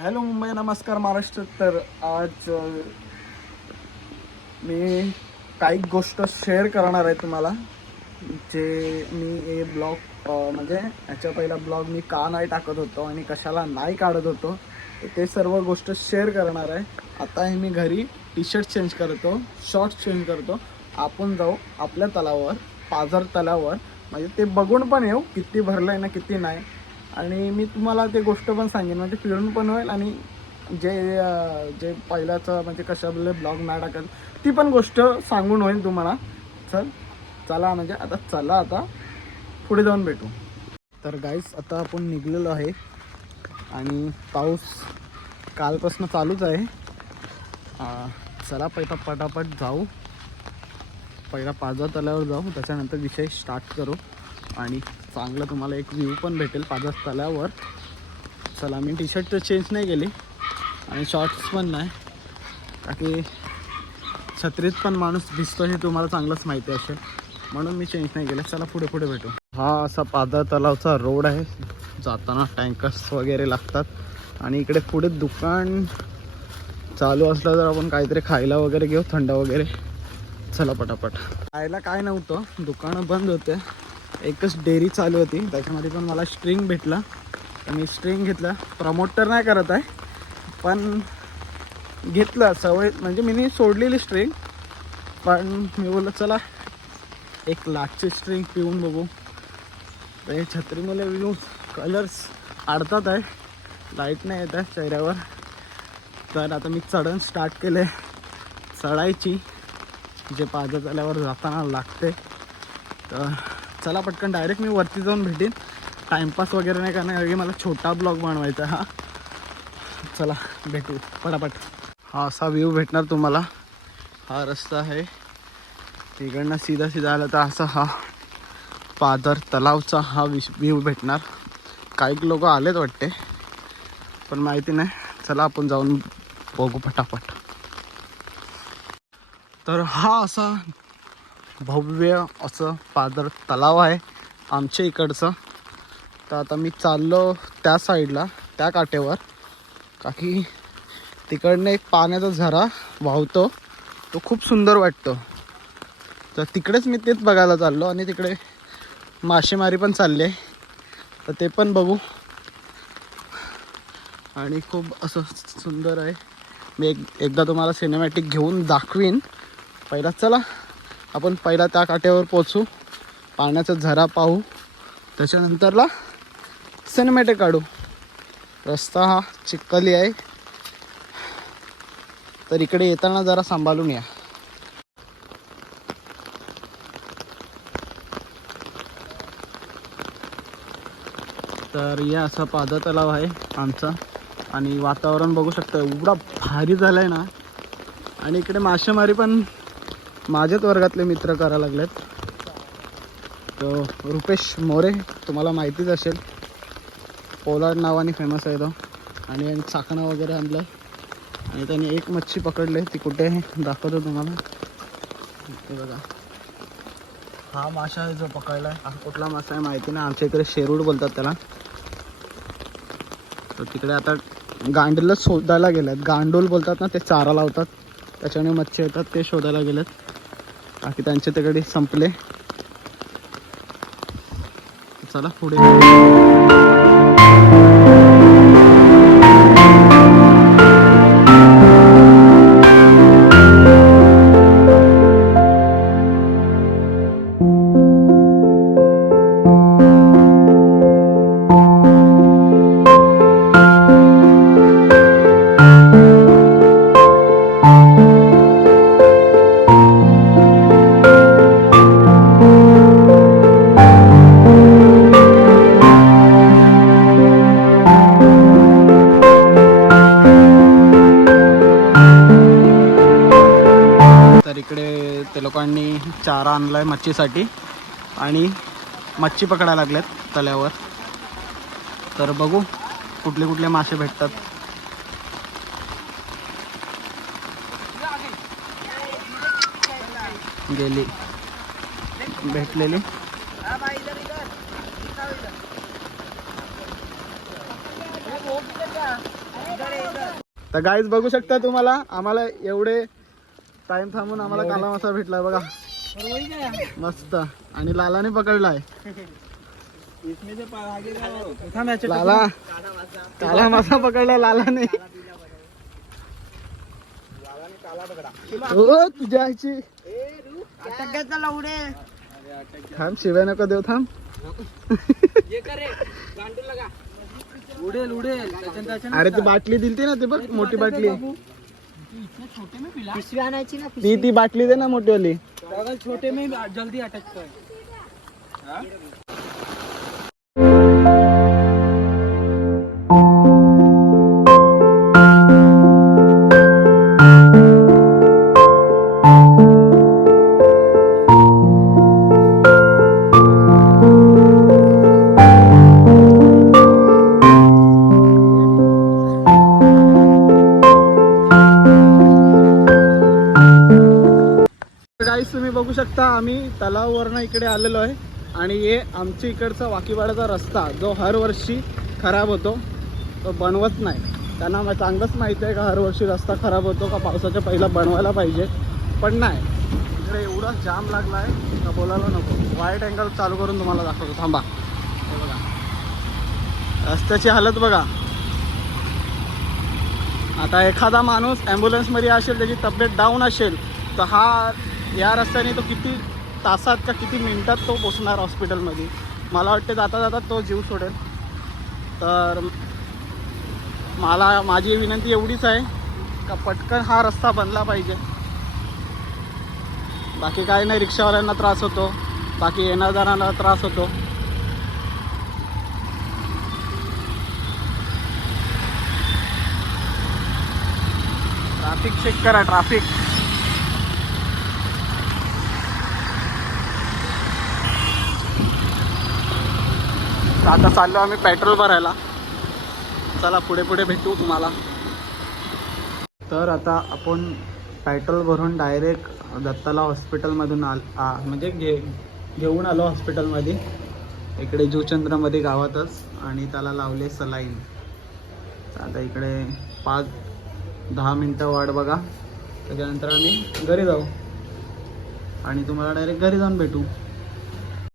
Hello Mumbai नमस्कार महाराष्ट्र. तर आज मी काही गोष्ट शेअर करणार आहे तुम्हाला जे मी हे ब्लॉग म्हणजे याच्या पहिला ब्लॉग मी का नाही टाकत होतो आणि कशाला नाही काढत होतो ते सर्व गोष्ट शेअर करणार आहे. आता हे मी घरी टी शर्ट चेंज करतो शॉर्ट्स चेंज करतो. आपण जाऊ आपल्या तलावर पाझर तलावर. म्हणजे ते बघून पण येऊ किती भरलं आहे ना किती नाही. आणि मी तुम्हाला ते गोष्ट पण सांगेन. म्हणजे फिरून पण होईल आणि जे जे पहिल्याचं म्हणजे कशाबद्दल ब्लॉग नाही टाकत ती पण गोष्ट सांगून होईल तुम्हाला. चल चला म्हणजे आता चला आता. पुढे जाऊन भेटू. तर गाईस आता आपण निघलेलो आहे. आणि पाऊस कालपासून चालूच आहे. चला पहिला पटापट जाऊ. पहिला पाझर तल्यावर जाऊ. त्याच्यानंतर विषय स्टार्ट करू. आणि चांगलं तुम्हाला एक व्ह्यू पण भेटेल पाझर तलावर. चला मी टी शर्ट तर चेंज नाही केली. आणि शॉर्ट्स पण नाही. का की छत्रीत पण माणूस दिसतो हे तुम्हाला चांगलंच माहिती असेल. म्हणून मी चेंज नाही केलं. चला पुढे पुढे भेटू. हा असा पादा तलावचा रोड आहे. जाताना टँकर्स वगैरे लागतात. आणि इकडे पुढे दुकान चालू असलं तर आपण काहीतरी खायला वगैरे घेऊ थंड वगैरे. चला पटापट. खायला काय नव्हतं. दुकानं बंद होते. एकच डेअरी चालू होती. त्याच्यामध्ये पण मला स्ट्रिंग भेटला. तर मी स्ट्रिंग घेतला. प्रमोट तर नाही करत आहे. पण घेतलं. सवय म्हणजे मी सोडलेली स्ट्रिंग पण मी बोललं चला एक लाखची स्ट्रिंग पिऊन बघू. तर हे छत्रीमुळे व्ह्यू कलर्स आडतात आहे. लाइट नाही येत आहे चेहऱ्यावर. तर आता मी चढण स्टार्ट केले चढायची. जे पाजत आल्यावर जाताना लागते. तर चला पटकन डायरेक्ट मी वरती जाऊन भेटेन. टाईमपास वगैरे नाही करणार कारण मला छोटा ब्लॉग बनवायचा हा. चला भेटू पटापट. हा असा व्ह्यू भेटणार तुम्हाला. हा रस्ता आहे. तिकडनं सीधा सीधा आला तर असा हा पादर तलावचा हा विश व्ह्यू भेटणार. काही लोक आलेत वाटते पण माहिती नाही. चला आपण जाऊन बघू पटापट. तर हा असा भव्य असं पादर तलाव आहे आमच्या इकडचं. तर आता मी चाललो त्या साईडला त्या काठेवर का की तिकडनं एक पाण्याचा झरा वाहतो. तो खूप सुंदर वाटतो. तर तिकडेच मी तेच बघायला चाललो आणि तिकडे मासेमारी पण चालली आहे. तर ते पण बघू. आणि खूप असं सुंदर आहे. मी एक एकदा तुम्हाला सिनेमॅटिक घेऊन दाखवीन. पहिला चला. आपण पहिला त्या काठ्यावर पोचू पाण्याचा झरा पाहू. त्याच्यानंतरला सिनेमॅटिक काढू. रस्ता हा चिखली आहे. तर इकडे येताना जरा सांभाळून या. तर या असा पादा तलाव आहे आमचा. आणि वातावरण बघू शकता एवढा भारी झाला आहे ना. आणि इकडे मासेमारी पण माझ्याच वर्गातले मित्र करायला लागलेत. तर रुपेश मोरे तुम्हाला माहितीच असेल. पोलार्ड नावाने फेमस आहे तो. आणि यांनी चाकणं वगैरे आणलं. आणि त्याने एक मच्छी पकडले. ती कुठे आहे? दाखवतो तुम्हाला. ते बघा. हा मासा आहे जो पकडला आहे हा कुठला मासा आहे माहिती नाही. आमच्या इकडे शेरूड बोलतात त्याला. तर तिकडे आता गांडूलच शोधायला गेलेत. गांडूल बोलतात ना ते चारा लावतात. त्याच्याने मच्छी येतात ते शोधायला गेलेत. बाकी त्यांचे तिकडे संपले. चला पुढे. तर इकडे ते लोकांनी चारा आणलाय मच्छीसाठी. आणि मच्छी पकडायला लागल्यात तल्यावर तर बघू कुठले कुठले मासे भेटतात. गेली. भेटलेली. तर गाईज बघू शकता तुम्हाला आम्हाला एवढे टाइम थांबून आम्हाला काला मासा भेटलाय बघा. मस्त. आणि लालाने पकडलाय. लाला. काला मासा पकडला लालाने. हो तुझ्या आईची. थांब शिवाय नको देऊ थांब. उडेल उडेल. अरे ती बाटली दिलती ना ती बघ मोठी बाटली. पिशवी आणायची ना ती ती बाटली दे ना मोठी वाली अगर छोटे में जल्दी अटैच कर बघू शकता आम्ही तलावावरनं इकडे आलेलो आहे. आणि हे आमच्या इकडचा वाकीवाड्याचा रस्ता जो हर वर्षी खराब होतो तो बनवत नाही. त्यांना मग चांगलंच माहिती आहे का हर वर्षी रस्ता खराब होतो का पावसाच्या पहिला बनवायला पाहिजे? पण नाही. इकडे एवढा जाम लागला आहे का बोलायला नको. वाईट अँगल चालू करून तुम्हाला दाखवतो. थांबा. हे बघा. रस्त्याची हालत बघा. आता एखादा माणूस ॲम्ब्युलन्समध्ये असेल त्याची तब्येत डाऊन असेल तर हा या रस्त्याने तो किती तासात का किती मिनटात तो पोचणार हॉस्पिटलमध्ये? मला वाटते जाता जाता तो जीव सोडेल. तर मला माझी विनंती एवढीच आहे का पटकन हा रस्ता बनला पाहिजे. बाकी काही नाही रिक्षावाल्यांना त्रास होतो. बाकी येणार जाणाऱ्यांना त्रास होतो. ट्रॅफिक चेक करा ट्रॅफिक. आता चाललो आम्ही पेट्रोल भरायला. चला पुढे पुढे भेटू तुम्हाला. तर आता आपण पेट्रोल भरून डायरेक्ट दत्ताला हॉस्पिटलमधून आल आ म्हणजे घे घेऊन आलो हॉस्पिटलमध्ये इकडे जुचंद्रमध्ये गावातच आणि त्याला लावले सलाईन आता इकडे पाच दहा मिनटं वाट बघा. त्याच्यानंतर आम्ही घरी जाऊ. आणि तुम्हाला डायरेक्ट घरी जाऊन भेटू.